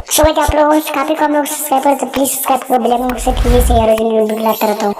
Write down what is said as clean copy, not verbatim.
So guys आप लोगों से काफी कम लोग सब्सक्राइब करते, प्लीज सब्सक्राइब करो, बेल आइकन को सेट कीजिए, यार वीडियो लाता रहता हूँ।